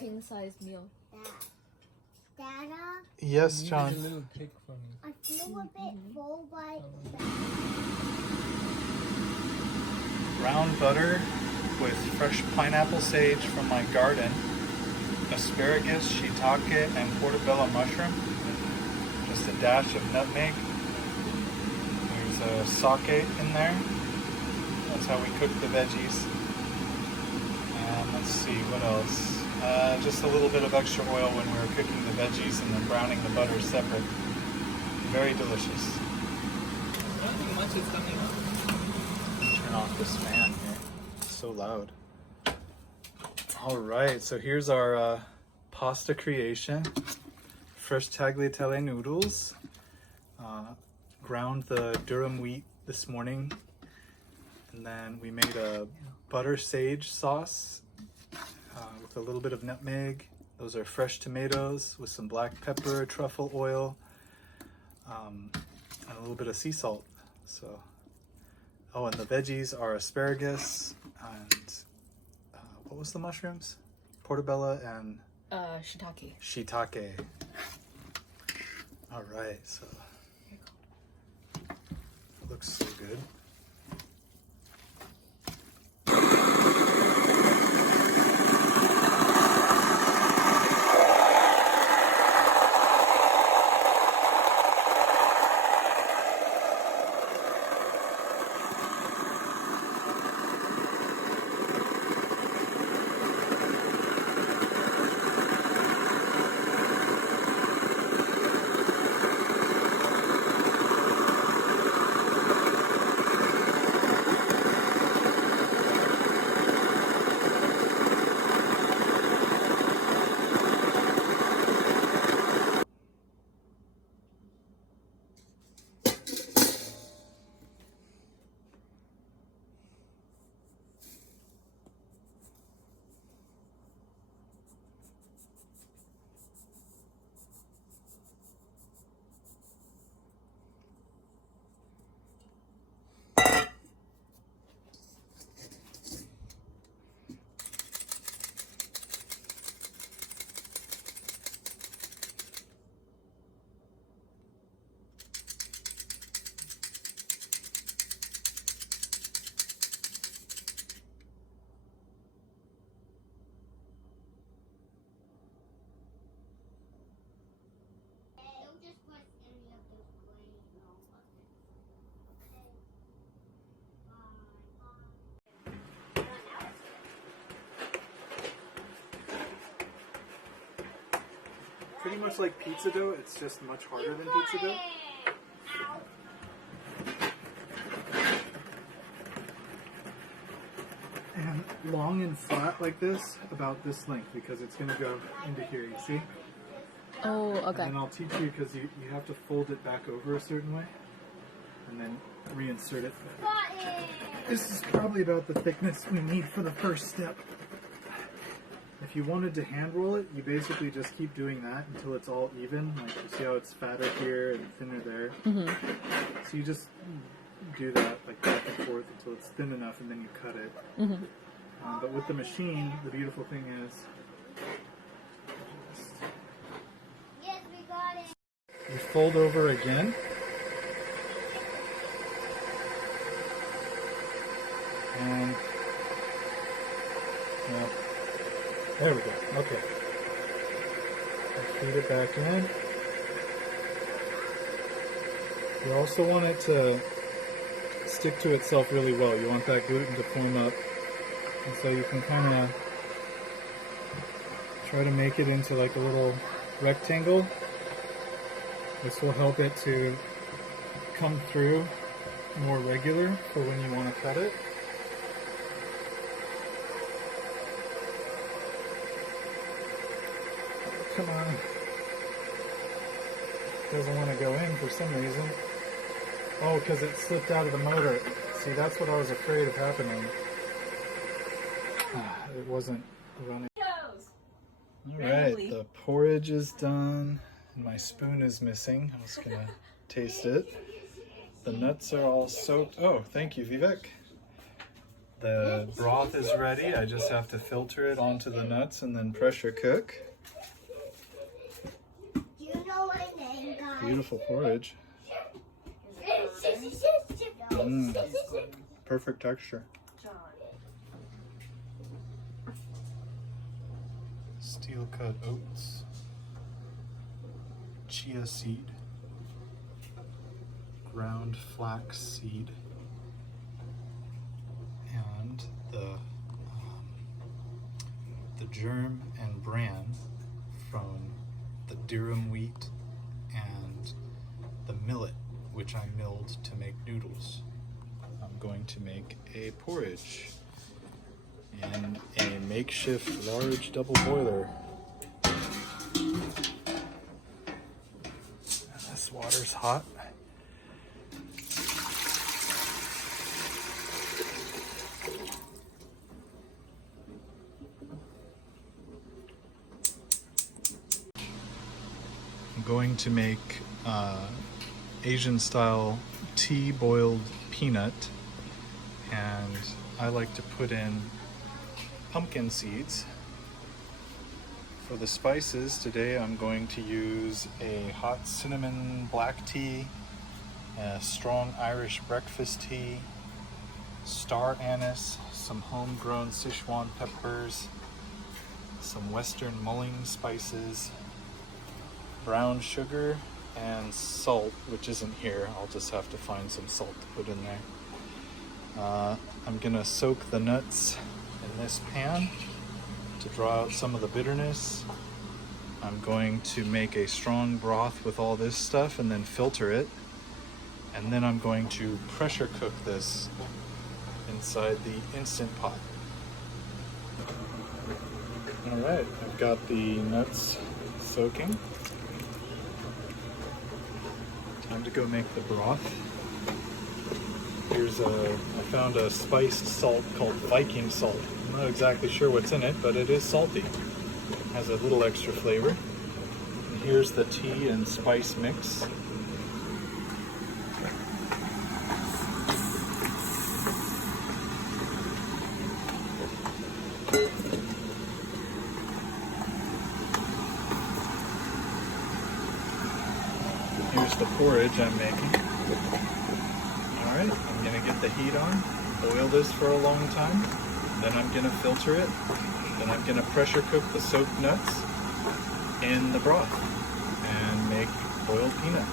king-size meal. Dada? Yes, John. A little cake for me. I feel a bit full by Brown butter with fresh pineapple sage from my garden, asparagus, shiitake, and portobello mushroom. Just a dash of nutmeg. There's a sake in there. That's how we cook the veggies. And let's see, what else? Just a little bit of extra oil when we were cooking the veggies and then browning the butter separate. Very delicious. I don't think much is coming up. Turn off this fan here. It's so loud. All right, so here's our pasta creation. Fresh tagliatelle noodles. Ground the durum wheat this morning. And then we made a butter sage sauce with a little bit of nutmeg. Those are fresh tomatoes with some black pepper, truffle oil, and a little bit of sea salt. So, oh, and the veggies are asparagus and what was the mushrooms? Portobello and Shiitake. shiitake. All right, so it looks so good. Pretty much like pizza dough, it's just much harder than pizza dough. And long and flat like this, about this length, because it's going to go into here, you see? Oh, okay. And I'll teach you because you have to fold it back over a certain way and then reinsert it. This is probably about the thickness we need for the first step. If you wanted to hand roll it, you basically just keep doing that until it's all even. Like you see how it's fatter here and thinner there. So you just do that like back and forth until it's thin enough, and then you cut it. But with the machine, the beautiful thing is, Yes, we got it. you fold over again. And well, there we go. Okay. Feed it back in. You also want it to stick to itself really well. You want that gluten to form up. And so you can kind of try to make it into like a little rectangle. This will help it to come through more regular for when you want to cut it. Come on. Doesn't want to go in for some reason. Oh, because it slipped out of the motor. See, that's what I was afraid of happening. It wasn't running. Alright, the porridge is done. And my spoon is missing. I'm just going to taste it. The nuts are all soaked. Oh, thank you, Vivek. The broth is ready. I just have to filter it onto the nuts and then pressure cook. Do you know my name, guys? Beautiful porridge. Perfect texture. Steel cut oats, chia seed, ground flax seed, and the germ and bran from the durum wheat and the millet, which I milled to make noodles. I'm going to make a porridge in a makeshift large double boiler. And this water's hot. I'm going to make Asian style tea boiled peanut, and I like to put in pumpkin seeds. For the spices today, I'm going to use a hot cinnamon black tea, a strong Irish breakfast tea, star anise, some homegrown Sichuan peppers, some western mulling spices, brown sugar, and salt, which isn't here. I'll just have to find some salt to put in there. I'm gonna soak the nuts in this pan to draw out some of the bitterness. I'm going to make a strong broth with all this stuff and then filter it. And then I'm going to pressure cook this inside the Instant Pot. All right, I've got the nuts soaking. Time to go make the broth. I found a spiced salt called Viking salt. I'm not exactly sure what's in it, but it is salty. Has a little extra flavor. And here's the tea and spice mix. Here's the porridge I'm making. Alright, I'm going to get the heat on, boil this for a long time, then I'm going to filter it, then I'm going to pressure cook the soaked nuts in the broth and make boiled peanut.